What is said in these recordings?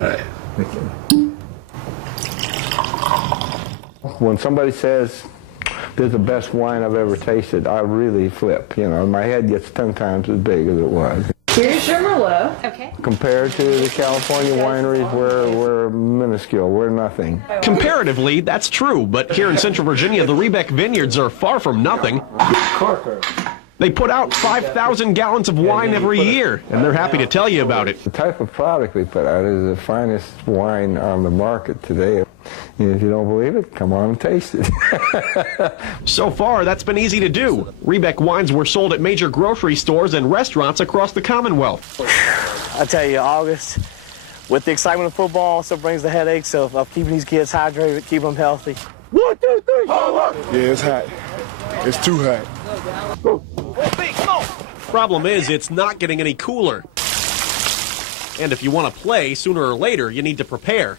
Right. When somebody says, "This is the best wine I've ever tasted," I really flip. You know, my head gets 10 times as big as it was. Here's your Merlot. Okay. Compared to the California wineries, we're minuscule. We're nothing. Comparatively, that's true, but here in Central Virginia, the Rebec vineyards are far from nothing. They put out 5,000 gallons of wine every year, and they're happy to tell you about it. The type of product we put out is the finest wine on the market today. And if you don't believe it, come on and taste it. So far, that's been easy to do. Rebec wines were sold at major grocery stores and restaurants across the Commonwealth. I tell you, August, with the excitement of football, also brings the headache, so I'm keeping these kids hydrated, keep them healthy. 1, 2, 3, yeah, it's hot. It's too hot. Go. Problem is, it's not getting any cooler. And if you want to play, sooner or later, you need to prepare.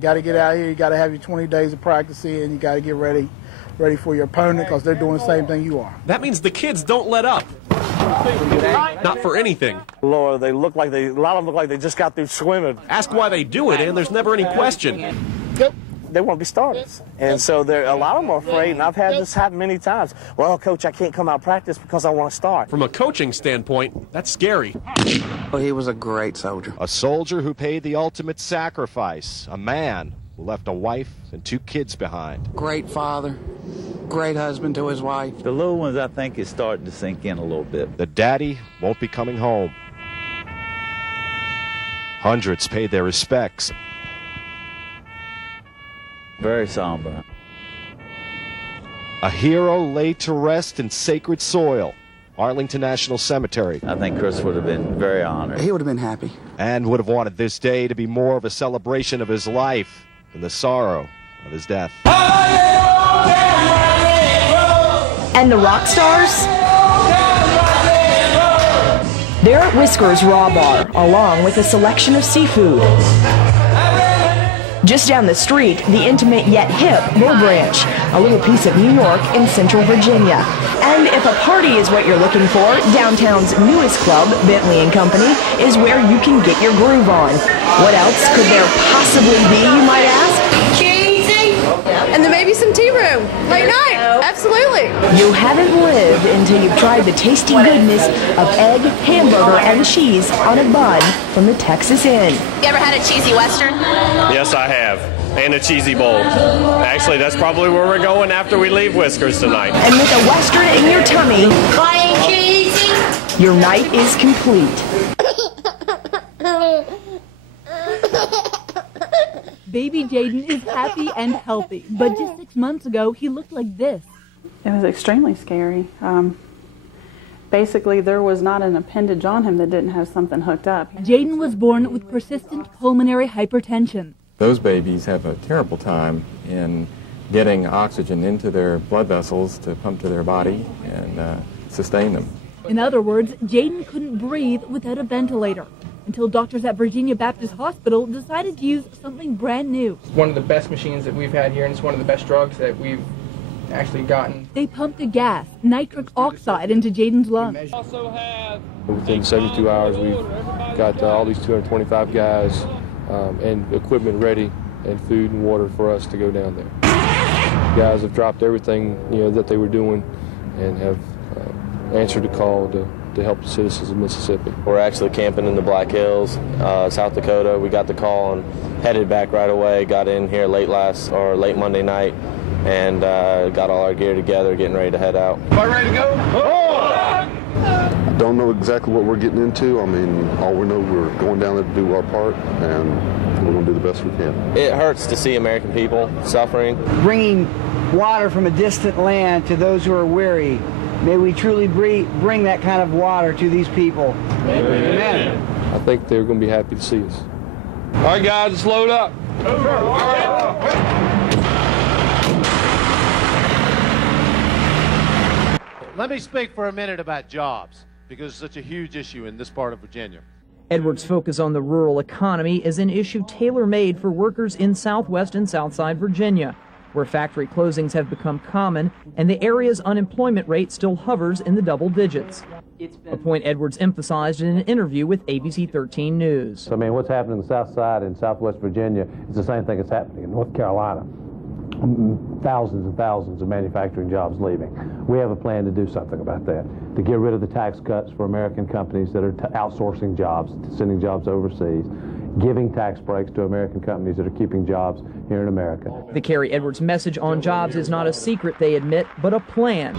Got to get out here. You got to have your 20 days of practice in. You got to get ready for your opponent because they're doing the same thing you are. That means the kids don't let up. Not for anything. Lord, a lot of them look like they just got through swimming. Ask why they do it, and there's never any question. Yep. They want to be starters. And so a lot of them are afraid, and I've had this happen many times. Well, coach, I can't come out practice because I want to start. From a coaching standpoint, that's scary. Well, he was a great soldier. A soldier who paid the ultimate sacrifice. A man who left a wife and 2 kids behind. Great father. Great husband to his wife. The little ones, I think, is starting to sink in a little bit. The daddy won't be coming home. Hundreds paid their respects. Very somber. A hero laid to rest in sacred soil, Arlington National Cemetery. I think Chris would have been very honored. He would have been happy. And would have wanted this day to be more of a celebration of his life than the sorrow of his death. And the rock stars? They're at Whiskers Raw Bar, along with a selection of seafood. Just down the street, the intimate yet hip Bull Branch, a little piece of New York in Central Virginia. And if a party is what you're looking for, downtown's newest club, Bentley & Company, is where you can get your groove on. What else could there possibly be, you might ask? Cheesy! And then maybe some tea room. Late night. Absolutely. You haven't lived until you've tried the tasty goodness of egg, hamburger, and cheese on a bun from the Texas Inn. You ever had a cheesy Western? Yes, I have. And a cheesy bowl. Actually, that's probably where we're going after we leave Whiskers tonight. And with a Western in your tummy, Plain cheesy. your night is complete. Baby Jaden is happy and healthy, but just 6 months ago, he looked like this. It was extremely scary. Basically, there was not an appendage on him that didn't have something hooked up. Jaden was born with persistent pulmonary hypertension. Those babies have a terrible time in getting oxygen into their blood vessels to pump to their body and sustain them. In other words, Jaden couldn't breathe without a ventilator, until doctors at Virginia Baptist Hospital decided to use something brand new. It's one of the best machines that we've had here, and it's one of the best drugs that we've actually gotten. They pumped a gas, nitric oxide, into Jaden's lungs. Within 72 hours, we've got all these 225 guys and equipment ready, and food and water for us to go down there. Guys have dropped everything that they were doing and have answered the call to help the citizens of Mississippi. We're actually camping in the Black Hills, South Dakota. We got the call and headed back right away. Got in here late Monday night and got all our gear together, getting ready to head out. Am I ready to go? I don't know exactly what we're getting into. I mean, all we know, we're going down there to do our part, and we're going to do the best we can. It hurts to see American people suffering. Bringing water from a distant land to those who are weary. May we truly bring that kind of water to these people. Amen. I think they're going to be happy to see us. All right, guys, let's load up. Let me speak for a minute about jobs, because it's such a huge issue in this part of Virginia. Edwards' focus on the rural economy is an issue tailor-made for workers in Southwest and Southside Virginia. where factory closings have become common and the area's unemployment rate still hovers in the double digits. A point Edwards emphasized in an interview with ABC 13 News. I mean, what's happening in the South Side in Southwest Virginia is the same thing that's happening in North Carolina. Thousands and thousands of manufacturing jobs leaving. We have a plan to do something about that, to get rid of the tax cuts for American companies that are outsourcing jobs, sending jobs overseas, giving tax breaks to American companies that are keeping jobs here in America. The Carrie Edwards message on jobs is not a secret, they admit, but a plan.